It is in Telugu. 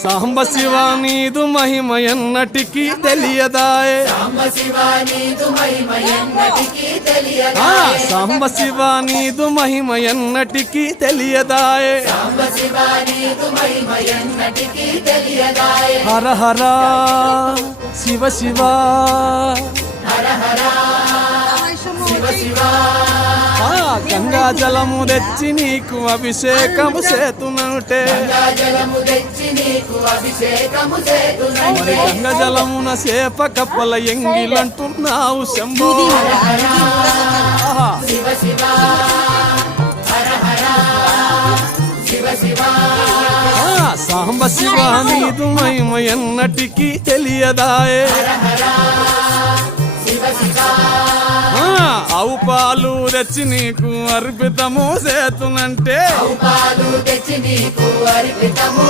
సాంబ శివ నీదు మహిమ ఎన్నటికీ తెలియదాయే సాంబ శివ నీదు మహిమ ఎన్నటికీ తెలియదాయే సాంబ శివ నీదు మహిమ ఎన్నటికీ తెలియదాయే సాంబ శివ నీదు మహిమ ఎన్నటికీ తెలియదాయే హర హర శివ శివ హర హర శివ శివ గంగా జలము తెచ్చి నీకు అభిషేకము చేతునంటే గంగా జలము తెచ్చి నీకు అభిషేకము చేతునంటే గంగా జలమున సేప కప్పల ఎంగిలంటున్నావు శంభో శివ శివ హర హర శివ శివ సాంబ శివ నీదు మహిమ ఎన్నటికీ తెలియదాయే శివ శివ ఆవు పాలు తెచ్చి నీకు అర్పితము చేతునంటే పాలు తెచ్చి నీకు అర్పితము